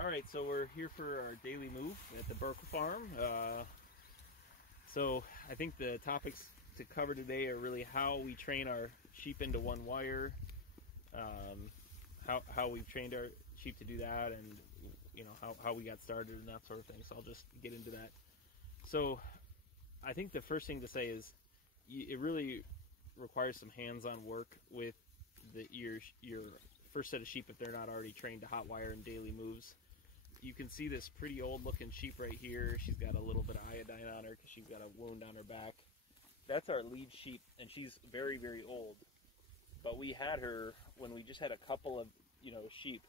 All right, so we're here for our daily move at the Burkle Farm. So I think the topics to cover today are really how we train our sheep into one wire, how we've trained our sheep to do that, and how we got started and that sort of thing. So I'll just get into that. So I think the first thing to say is it really requires some hands-on work with your first set of sheep if they're not already trained to hot wire and daily moves. You can see this pretty old looking sheep right here. She's got a little bit of iodine on her because she's got a wound on her back. That's our lead sheep, and she's very, very old. But we had her when we just had a couple of sheep,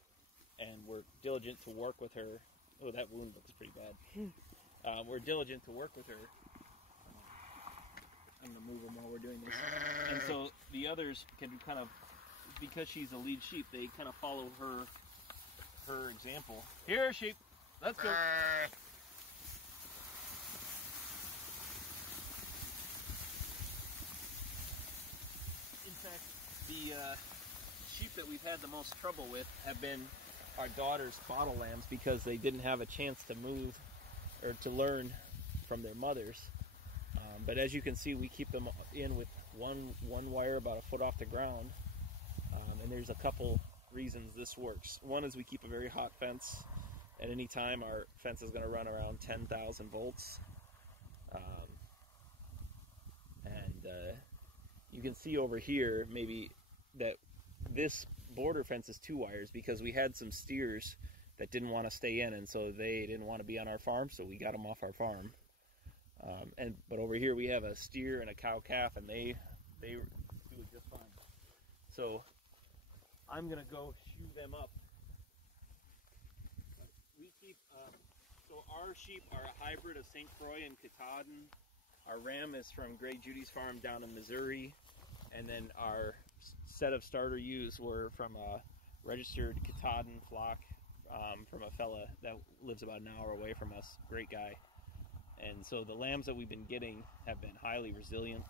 and we're diligent to work with her. Oh, that wound looks pretty bad. We're diligent to work with her. I'm going to move them while we're doing this. And so the others can kind of, because she's a lead sheep, they kind of follow her example. Here, sheep, let's go. In fact, the sheep that we've had the most trouble with have been our daughter's bottle lambs because they didn't have a chance to move or to learn from their mothers. But as you can see, we keep them in with one wire about a foot off the ground, and there's a couple reasons this works. One is we keep a very hot fence. At any time, our fence is going to run around 10,000 volts. You can see over here maybe that this border fence is 2 wires because we had some steers that didn't want to stay in, and so they didn't want to be on our farm, so we got them off our farm. But over here we have a steer and a cow calf, and they do it just fine. So I'm gonna go shoe them up. We keep so our sheep are a hybrid of St. Croix and Katahdin. Our ram is from Grey Judy's farm down in Missouri, and then our set of starter ewes were from a registered Katahdin flock from a fella that lives about an hour away from us. Great guy. And so the lambs that we've been getting have been highly resilient.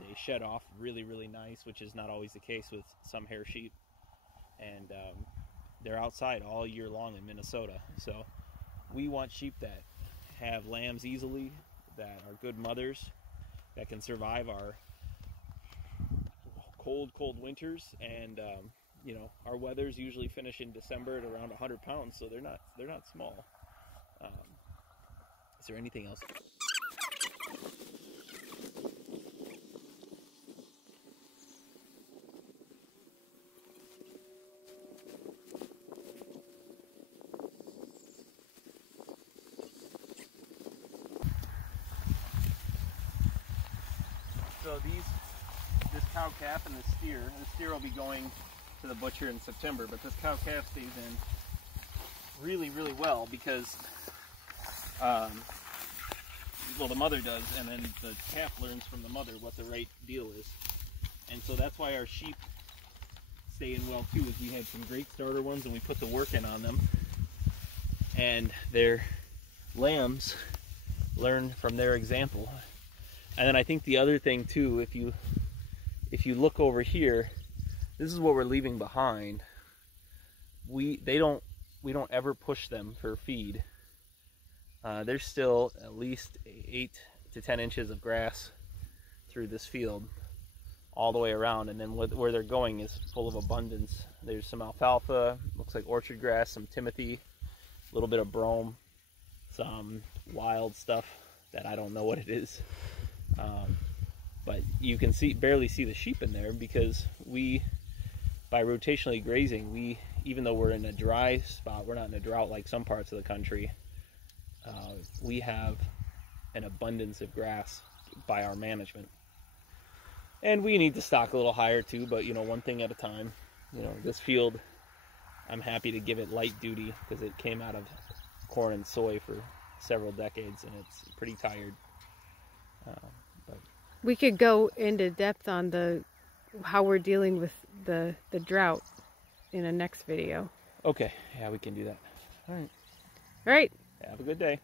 They shed off really, really nice, which is not always the case with some hair sheep. And they're outside all year long in Minnesota. So we want sheep that have lambs easily, that are good mothers, that can survive our cold winters. And our weathers usually finish in December at around 100 pounds, so they're not small. Is there anything else? So this cow calf and the steer will be going to the butcher in September, but this cow calf stays in really, really well because well, the mother does, and then the calf learns from the mother what the right deal is. And so that's why our sheep stay in well too, is we had some great starter ones and we put the work in on them, and their lambs learn from their example. And then I think the other thing too, if you look over here, this is what we're leaving behind. We don't ever push them for feed. There's still at least 8 to 10 inches of grass through this field all the way around, and then where they're going is full of abundance. There's some alfalfa, looks like orchard grass, some timothy, a little bit of brome, some wild stuff that I don't know what it is. But you can barely see the sheep in there because by rotationally grazing, even though we're in a dry spot, we're not in a drought like some parts of the country. We have an abundance of grass by our management, and we need to stock a little higher too, but one thing at a time. This field, I'm happy to give it light duty because it came out of corn and soy for several decades, and it's pretty tired. But we could go into depth on how we're dealing with the drought in a next video. Okay, yeah, we can do that. All right. All right. Have a good day.